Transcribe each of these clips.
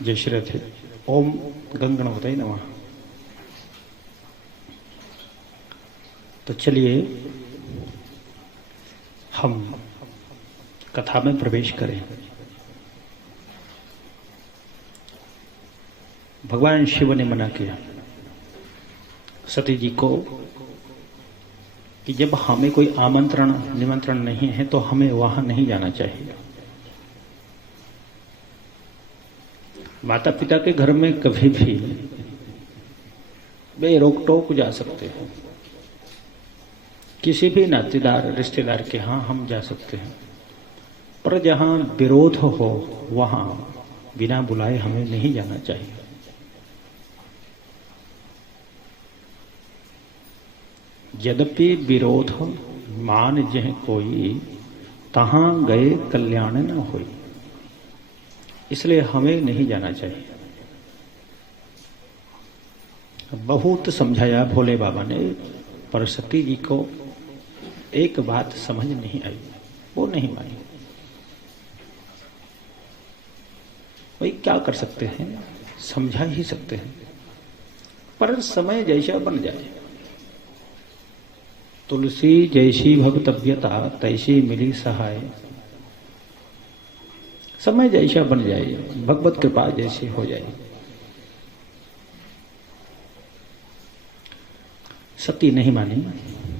जय श्री राधे। ओम गंगणपतये नमः। तो चलिए हम कथा में प्रवेश करें। भगवान शिव ने मना किया सती जी को कि जब हमें कोई आमंत्रण निमंत्रण नहीं है तो हमें वहां नहीं जाना चाहिए। माता पिता के घर में कभी भी बेरोक टोक जा सकते हैं, किसी भी नातेदार रिश्तेदार के यहाँ हम जा सकते हैं, पर जहाँ विरोध हो वहां बिना बुलाए हमें नहीं जाना चाहिए। यद्यपि विरोध मान जह कोई, तहां गए कल्याण न होई, इसलिए हमें नहीं जाना चाहिए। बहुत समझाया भोले बाबा ने, पर सती जी को एक बात समझ नहीं आई, वो नहीं मानी। वही क्या कर सकते हैं, समझा ही सकते हैं, पर समय जैसा बन जाए। तुलसी जैसी भवतव्यता तैसी मिली सहाय। समय जैसा बन जाए, भगवत कृपा जैसी हो जाए। सती नहीं मानी।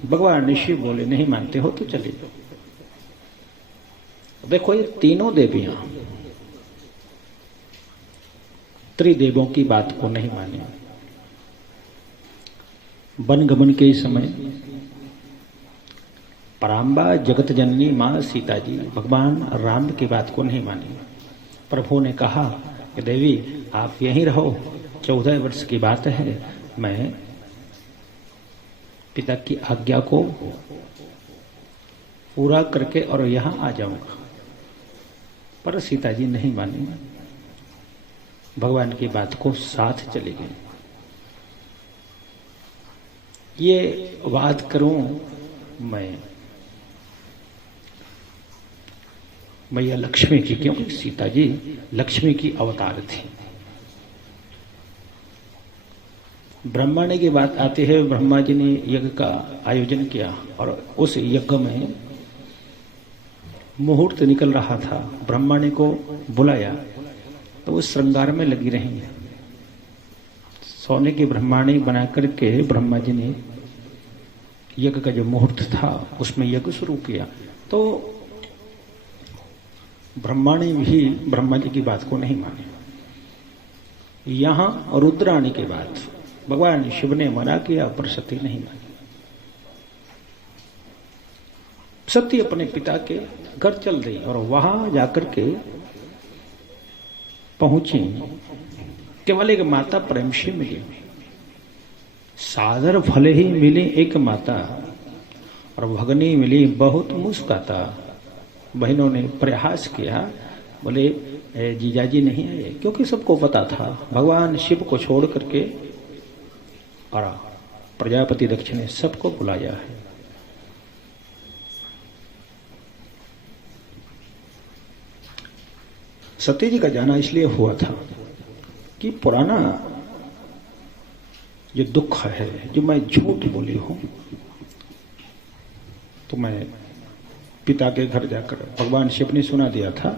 भगवान शिव बोले नहीं मानते हो तो चले जाओ। देखो ये तीनों देवियां त्रिदेवों की बात को नहीं माने। वन गमन के समय पराम्बा जगत जननी मां सीता जी भगवान राम की बात को नहीं मानी। प्रभु ने कहा कि देवी आप यहीं रहो, 14 वर्ष की बात है, मैं पिता की आज्ञा को पूरा करके और यहां आ जाऊंगा। पर सीता जी नहीं मानी, भगवान की बात को साथ चली गई। ये बात करूं मैं मैया लक्ष्मी की, क्योंकि सीता जी लक्ष्मी की अवतार थी। ब्रह्मांड की बात आती है, ब्रह्मा जी ने यज्ञ का आयोजन किया और उस यज्ञ में मुहूर्त निकल रहा था। ब्रह्मांड को बुलाया तो वो श्रृंगार में लगी रही। सोने की ब्रह्मांडी बना करके ब्रह्मा जी ने यज्ञ का जो मुहूर्त था उसमें यज्ञ शुरू किया। तो ब्रह्माणी भी ब्रह्मा जी की बात को नहीं माने। यहां रुद्राणी के बाद भगवान शिव ने मना किया, पर सती नहीं मानी। सती अपने पिता के घर चल गई और वहां जाकर के पहुंची। केवल एक माता प्रेम से मिली, सादर भले ही मिली एक माता, और भगनी मिली बहुत मुस्काता। बहनों ने प्रयास किया, बोले जीजाजी नहीं आए, क्योंकि सबको पता था भगवान शिव को छोड़ करके और प्रजापति दक्ष ने सबको बुलाया है। सती जी का जाना इसलिए हुआ था कि पुराना ये दुख है जो मैं झूठ बोली हूं, तो मैं पिता के घर जाकर भगवान शिव ने सुना दिया था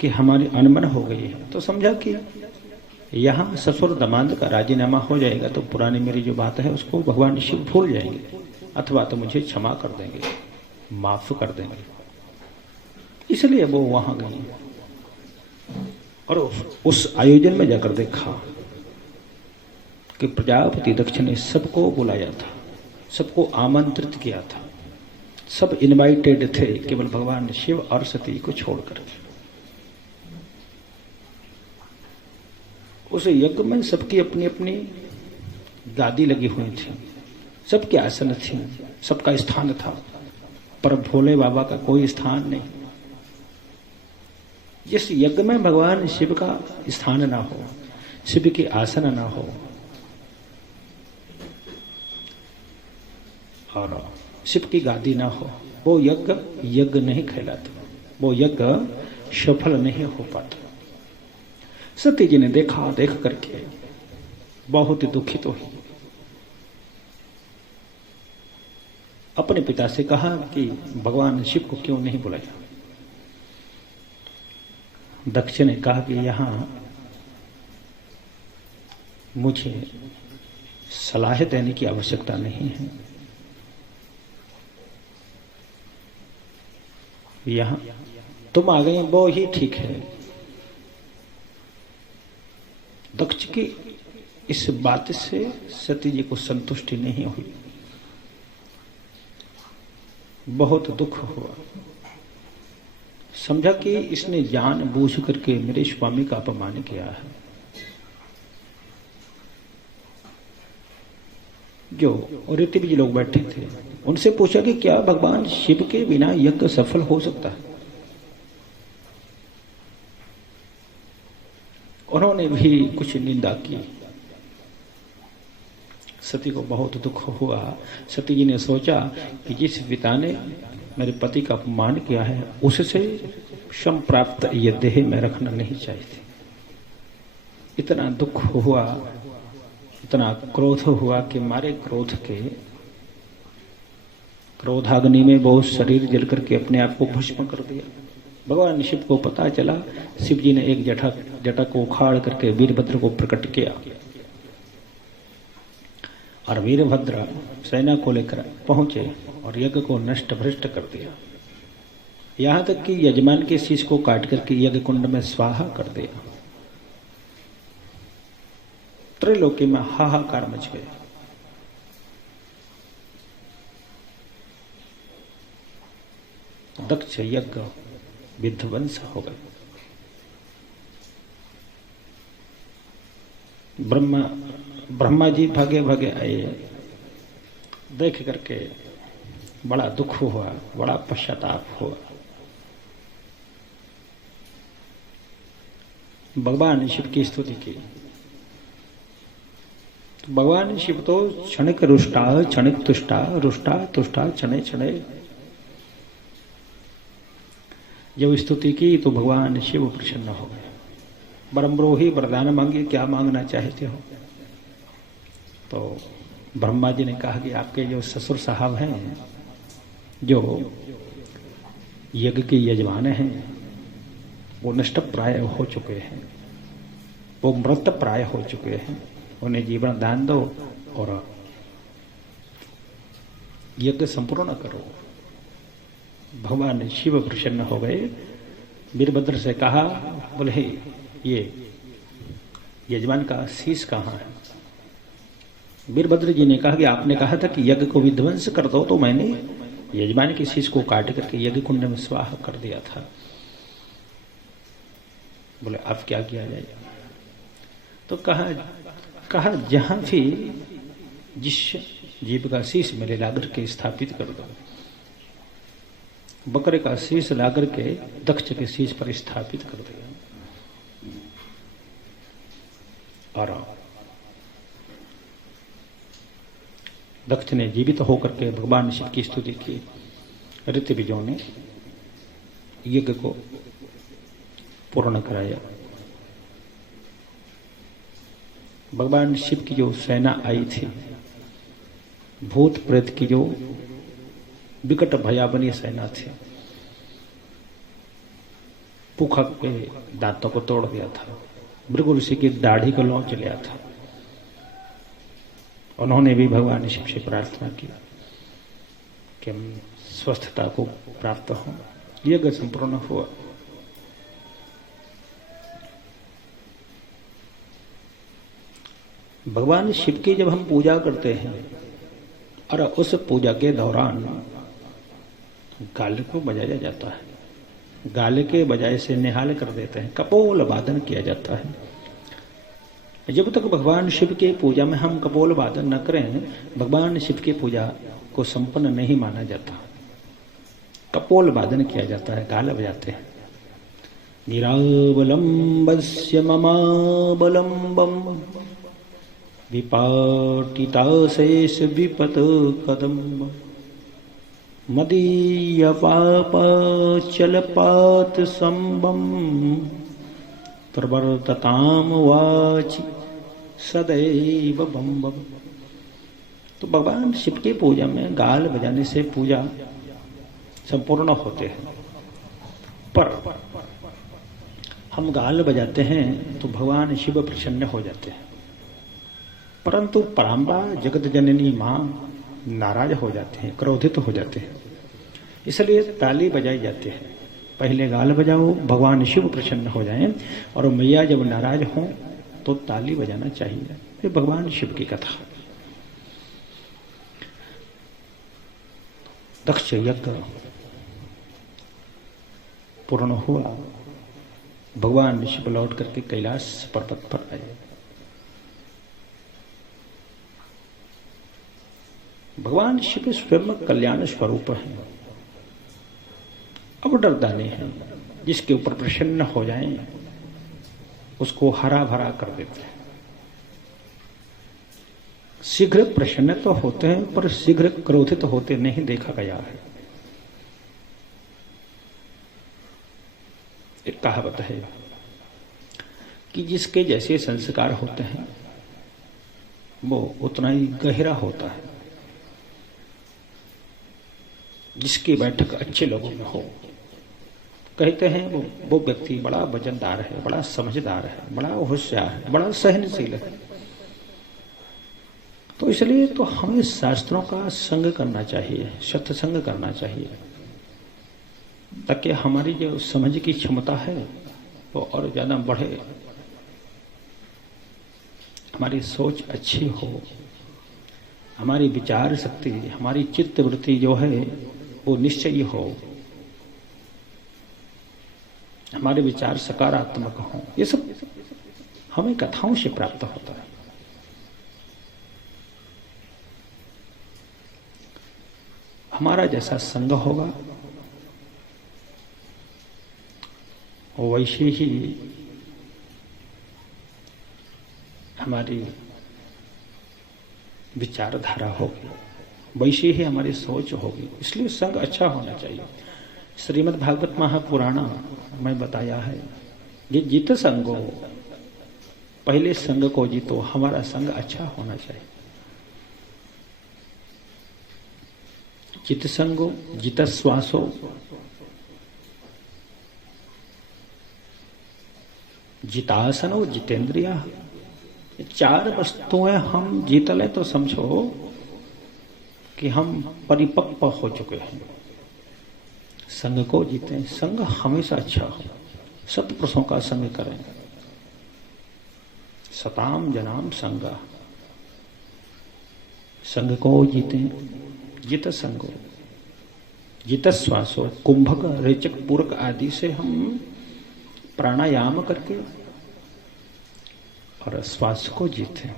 कि हमारी अनबन हो गई है। तो समझा कि यहां ससुर दामाद का राजीनामा हो जाएगा तो पुरानी मेरी जो बात है उसको भगवान शिव भूल जाएंगे, अथवा तो मुझे क्षमा कर देंगे, माफ कर देंगे। इसलिए वो वहां गई और उस आयोजन में जाकर देखा कि प्रजापति दक्ष ने सबको बुलाया था, सबको आमंत्रित किया था, सब इनवाइटेड थे, केवल भगवान शिव और सती को छोड़कर। उस यज्ञ में सबकी अपनी अपनी गादी लगी हुई थी, सबके आसन थी, सबका स्थान था, पर भोले बाबा का कोई स्थान नहीं। जिस यज्ञ में भगवान शिव का स्थान ना हो, शिव की आसन ना हो और शिव की गादी ना हो, वो यज्ञ नहीं कहलाता, वो यज्ञ सफल नहीं हो पाता। सती जी ने देखा, देख करके बहुत ही दुखित हुई। अपने पिता से कहा कि भगवान शिव को क्यों नहीं बुलाया। दक्ष ने कहा कि यहां मुझे सलाह देने की आवश्यकता नहीं है, यहां तुम आ गए वो ही ठीक है। दक्ष की इस बात से सती जी को संतुष्टि नहीं हुई, बहुत दुख हुआ। समझा कि इसने जान बूझ करके मेरे स्वामी का अपमान किया है। जो ऋतिविज लोग बैठे थे उनसे पूछा कि क्या भगवान शिव के बिना यज्ञ सफल हो सकता है। उन्होंने भी कुछ निंदा की। सती को बहुत दुख हुआ। सती जी ने सोचा कि जिस पिता ने मेरे पति का अपमान किया है उससे क्षम प्राप्त ये देह में रखना नहीं चाहिए। इतना दुख हुआ, इतना क्रोध हुआ कि मारे क्रोधाग्नि में बहुत शरीर जल करके अपने आप को भस्म कर दिया। भगवान शिव को पता चला। शिव जी ने एक जटा को उखाड़ करके वीरभद्र को प्रकट किया और वीरभद्र सेना को लेकर पहुंचे और यज्ञ को नष्ट भ्रष्ट कर दिया। यहां तक कि यजमान के शीश को काट करके यज्ञ कुंड में स्वाहा कर दिया। त्रैलोकी में हाहाकार मच गया। दक्ष यज्ञ विध्वंस हो गए। ब्रह्मा जी भागे भागे आए। देख करके बड़ा दुख हुआ, बड़ा पश्चाताप हुआ। भगवान शिव की स्तुति की। भगवान शिव तो क्षणिक रुष्टा क्षणिक तुष्टा रुष्टा तुष्टा क्षणे क्षणे। जब स्तुति की तो भगवान शिव प्रसन्न हो गए। बरम्ब्रोही वरदान मांगिए, क्या मांगना चाहते हो। तो ब्रह्मा जी ने कहा कि आपके जो ससुर साहब हैं, जो यज्ञ के यजमान हैं, वो नष्ट प्राय हो चुके हैं, वो मृत प्राय हो चुके हैं। उन्हें जीवन दान दो और यज्ञ संपूर्ण करो। भगवान शिव प्रसन्न हो गए। वीरभद्र से कहा, बोले ये यजमान का शीश कहाँ है। वीरभद्र जी ने कहा कि आपने कहा था कि यज्ञ को विध्वंस कर दो, तो मैंने यजमान के शीश को काट करके यज्ञ कुंड में स्वाहा कर दिया था। बोले अब क्या किया जाए। तो कहा जहां भी जिस जीव का शीश मेरे लाकर के स्थापित कर दो। बकरे का शीश लाकर के दक्ष के शीश पर स्थापित कर दिया। और दक्ष ने जीवित होकर के भगवान शिव की स्तुति की। ऋतिविजों ने यज्ञ को पूर्ण कराया। भगवान शिव की जो सेना आई थी, भूत प्रेत की जो विकट भयावनी सेना थी, पुखक के दांतों को तोड़ दिया था, भृगु ऋषि की दाढ़ी को लौंच लिया था। उन्होंने भी भगवान शिव से प्रार्थना की कि हम स्वस्थता को प्राप्त हो। यज्ञ संपूर्ण हुआ। भगवान शिव की जब हम पूजा करते हैं और उस पूजा के दौरान गाले को बजाया जाता है, गाले के बजाय से निहाल कर देते हैं, कपोल वादन किया जाता है। जब तक भगवान शिव की पूजा में हम कपोल वादन न करें, भगवान शिव की पूजा को संपन्न नहीं माना जाता। कपोल वादन किया जाता है, गाल बजाते हैं। निरावलंबस्य ममावलंबम विपाटिताशेष विपत कदम मदीय पापचलपात संबम प्रवर्तताम वाचि सदैव बम बम। तो भगवान शिव की पूजा में गाल बजाने से पूजा संपूर्ण होते हैं, पर हम गाल बजाते हैं तो भगवान शिव प्रसन्न हो जाते हैं, परंतु पराम्बा जगत जननी मां नाराज हो जाते हैं, क्रोधित हो जाते हैं। इसलिए ताली बजाई जाती है। पहले गाल बजाओ, भगवान शिव प्रसन्न हो जाएं, और मैया जब नाराज हो तो ताली बजाना चाहिए। ये भगवान शिव की कथा। दक्ष यज्ञ पूर्ण हुआ, भगवान शिव लौट करके कैलाश पर्वत पर आए। भगवान शिव स्वयं कल्याण स्वरूप है, अब डरता नहीं है। जिसके ऊपर प्रसन्न हो जाएं उसको हरा भरा कर देते हैं। शीघ्र प्रसन्न तो होते हैं पर शीघ्र क्रोधित होते नहीं देखा गया है। एक कहावत है कि जिसके जैसे संस्कार होते हैं वो उतना ही गहरा होता है। जिसकी बैठक अच्छे लोगों में हो, कहते हैं वो व्यक्ति बड़ा वजनदार है, बड़ा समझदार है, बड़ा होशियार है, बड़ा सहनशील है। तो इसलिए तो हमें शास्त्रों का संग करना चाहिए, सत्संग करना चाहिए, ताकि हमारी जो समझ की क्षमता है वो और ज्यादा बढ़े, हमारी सोच अच्छी हो, हमारी विचार शक्ति, हमारी चित्त वृत्ति जो है वो निश्चयी हो, हमारे विचार सकारात्मक हों। ये सब हमें कथाओं से प्राप्त होता है। हमारा जैसा संग होगा वैसे ही हमारी विचारधारा होगी, वैसे ही हमारी सोच होगी। इसलिए संग अच्छा होना चाहिए। श्रीमद् भागवत महापुराण में बताया है, ये जीत संगो, पहले संग को जीतो। हमारा संग अच्छा होना चाहिए। जित संगो जित श्वासो, जितासनो जितेंद्रिया। चार वस्तुएं हम जीत ले तो समझो कि हम परिपक्व हो चुके हैं। संग को जीते, संग हमेशा अच्छा हो, सत्पुरुषों का संग करें। सताम जनाम संगा, संग को जीते। जित संगो जित श्वासो, कुंभक रेचक पूरक आदि से हम प्राणायाम करके और श्वास को जीते।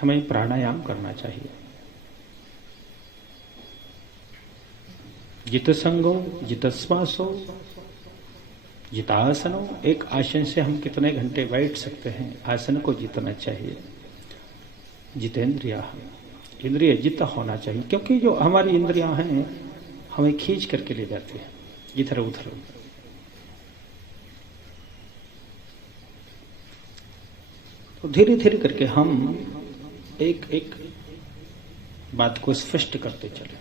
हमें प्राणायाम करना चाहिए। जित संगो जित श्वासो जितासनो, एक आसन से हम कितने घंटे बैठ सकते हैं, आसन को जीतना चाहिए। जितेंद्रिया, इंद्रिय जित होना चाहिए, क्योंकि जो हमारी इंद्रियां हैं हमें खींच करके ले जाती हैं इधर उधर। तो धीरे धीरे करके हम एक एक बात को स्पष्ट करते चले।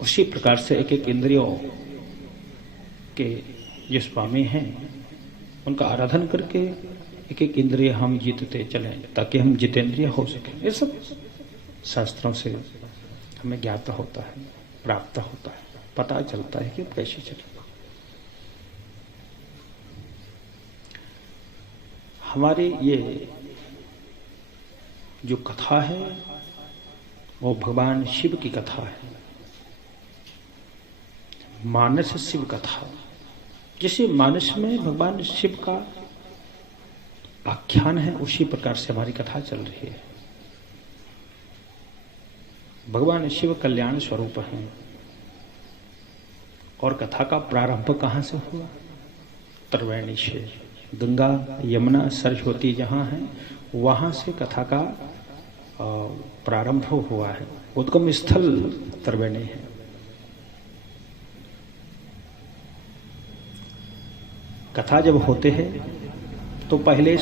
उसी प्रकार से एक एक इंद्रियों के जो स्वामी हैं उनका आराधन करके एक एक इंद्रिय हम जीतते चले, ताकि हम जितेंद्रिय हो सके। ये सब शास्त्रों से हमें ज्ञात होता है, प्राप्त होता है, पता चलता है कि कैसे चले। हमारी ये जो कथा है वो भगवान शिव की कथा है, मानस शिव कथा। जैसे मानस में भगवान शिव का आख्यान है, उसी प्रकार से हमारी कथा चल रही है। भगवान शिव कल्याण स्वरूप हैं और कथा का प्रारंभ कहां से हुआ? त्रिवेणी से। गंगा यमुना सरस्वती जहां है वहां से कथा का प्रारंभ हुआ है। उद्गम स्थल त्रिवेणी है। कथा जब होते हैं तो पहले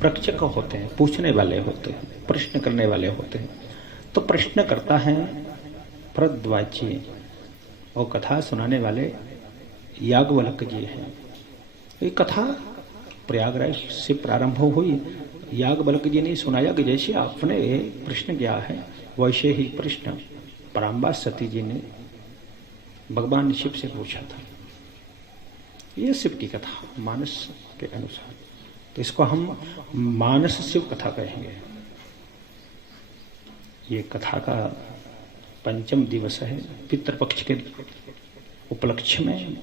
प्रक्षक होते हैं, पूछने वाले होते हैं, प्रश्न करने वाले होते हैं। तो प्रश्न करता है भरद्वाजी और कथा सुनाने वाले याज्ञवल्क्य जी हैं। ये कथा प्रयागराज से प्रारंभ हुई। याज्ञवल्क्य जी ने सुनाया कि जैसे आपने प्रश्न किया है वैसे ही प्रश्न पराम्बा सती जी ने भगवान शिव से पूछा था। ये शिव की कथा मानस के अनुसार, तो इसको हम मानस शिव कथा कहेंगे। ये कथा का पंचम दिवस है, पितृपक्ष के उपलक्ष्य में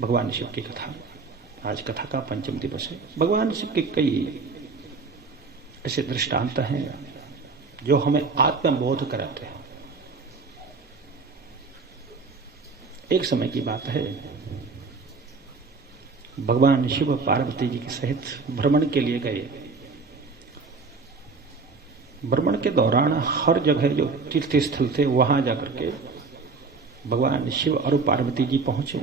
भगवान शिव की कथा। आज कथा का पंचम दिवस है। भगवान शिव के कई ऐसे दृष्टांत हैं जो हमें आत्मबोध कराते हैं। एक समय की बात है, भगवान शिव पार्वती जी के सहित भ्रमण के लिए गए। भ्रमण के दौरान हर जगह जो तीर्थ स्थल थे वहां जाकर के भगवान शिव और पार्वती जी पहुंचे।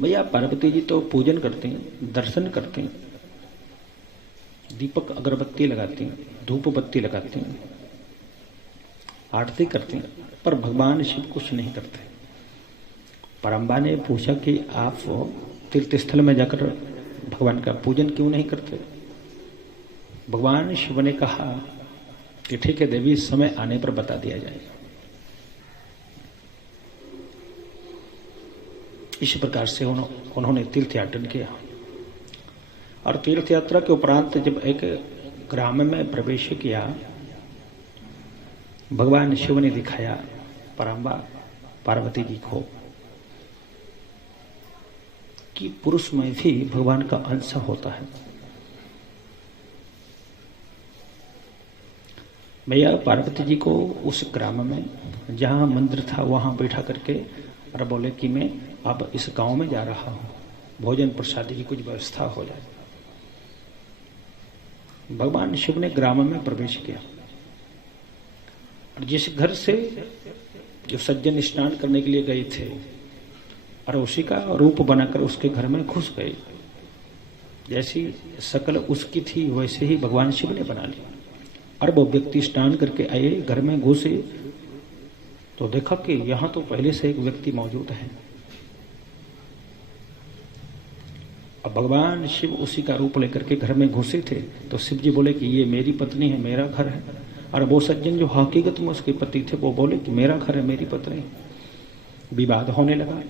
भैया पार्वती जी तो पूजन करते हैं, दर्शन करते हैं, दीपक अगरबत्ती लगाती हैं, धूप बत्ती लगाती हैं, आरती करती हैं, पर भगवान शिव कुछ नहीं करते। पराम्बा ने पूछा कि आप तीर्थ स्थल में जाकर भगवान का पूजन क्यों नहीं करते? भगवान शिव ने कहा कि ठीक है देवी, समय आने पर बता दिया जाएगा। इस प्रकार से उन्होंने तीर्थ यात्रा किया। और तीर्थ यात्रा के उपरांत जब एक ग्राम में प्रवेश किया, भगवान शिव ने दिखाया पराम्बा पार्वती जी को कि पुरुष में भी भगवान का अंश होता है। भैया पार्वती जी को उस ग्राम में जहां मंदिर था वहां बैठा करके और बोले कि मैं अब इस गांव में जा रहा हूं, भोजन प्रसाद की कुछ व्यवस्था हो जाए। भगवान शिव ने ग्राम में प्रवेश किया और जिस घर से जो सज्जन स्नान करने के लिए गए थे और उसी का रूप बनाकर उसके घर में घुस गए। जैसी शकल उसकी थी वैसे ही भगवान शिव ने बना ली। और वो व्यक्ति स्नान करके आए, घर में घुसे तो देखा कि यहां तो पहले से एक व्यक्ति मौजूद है। अब भगवान शिव उसी का रूप लेकर के घर में घुसे थे तो शिव जी बोले कि ये मेरी पत्नी है, मेरा घर है। और वो सज्जन जो हकीकत में उसके पति थे वो बोले कि मेरा घर है, मेरी पत्नी। विवाद होने लगा,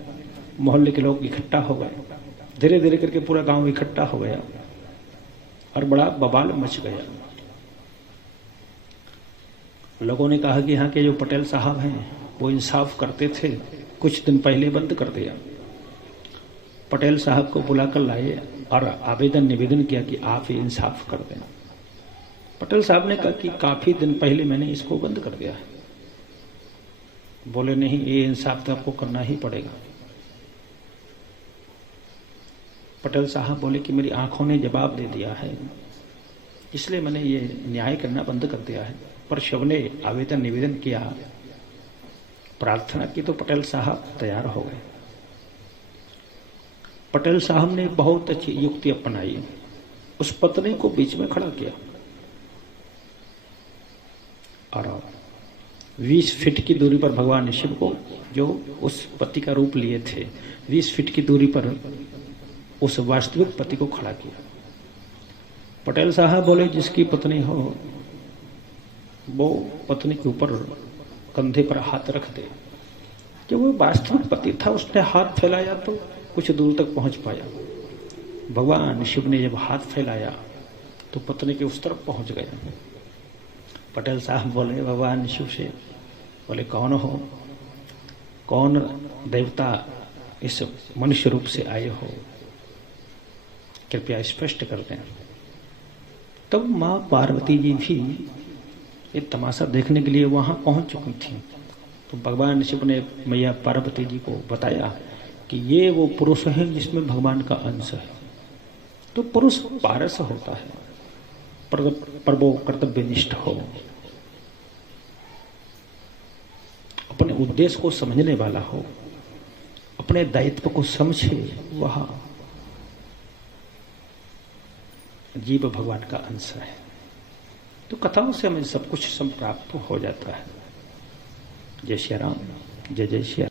मोहल्ले के लोग इकट्ठा हो गए, धीरे धीरे करके पूरा गांव इकट्ठा हो गया और बड़ा बवाल मच गया। लोगों ने कहा कि यहाँ के जो पटेल साहब हैं वो इंसाफ करते थे, कुछ दिन पहले बंद कर दिया। पटेल साहब को बुलाकर लाए और आवेदन निवेदन किया कि आप ये इंसाफ कर दें। पटेल साहब ने कहा कि काफी दिन पहले मैंने इसको बंद कर दिया है। बोले नहीं, ये इंसाफ तो आपको करना ही पड़ेगा। पटेल साहब बोले कि मेरी आंखों ने जवाब दे दिया है, इसलिए मैंने ये न्याय करना बंद कर दिया है। पर शिव ने आवेदन निवेदन किया, प्रार्थना की तो पटेल साहब तैयार हो गए। पटेल साहब ने बहुत अच्छी युक्ति अपनाई, उस पत्नी को बीच में खड़ा किया और 20 फीट की दूरी पर भगवान शिव को, जो उस पति का रूप लिए थे, 20 फीट की दूरी पर उस वास्तविक पति को खड़ा किया। पटेल साहब बोले जिसकी पत्नी हो वो पत्नी के ऊपर कंधे पर हाथ रख दे। जब वो वास्तविक पति था उसने हाथ फैलाया तो कुछ दूर तक पहुंच पाया। भगवान शिव ने जब हाथ फैलाया तो पत्नी के उस तरफ पहुंच गया। पटेल साहब बोले भगवान शिव से, बोले कौन हो, कौन देवता इस मनुष्य रूप से आए हो, कृपया स्पष्ट कर दें। तब मां पार्वती जी भी ये तमाशा देखने के लिए वहां पहुंच चुकी थी। तो भगवान शिव ने मैया पार्वती जी को बताया कि ये वो पुरुष है जिसमें भगवान का अंश है। तो पुरुष पारस होता है, पर वो कर्तव्यनिष्ठ हो, अपने उद्देश्य को समझने वाला हो, अपने दायित्व को समझे, वह जीव भगवान का अंश है। तो कथाओं से हमें सब कुछ प्राप्त हो जाता है। जय श्री राम, जय जय श्री राम।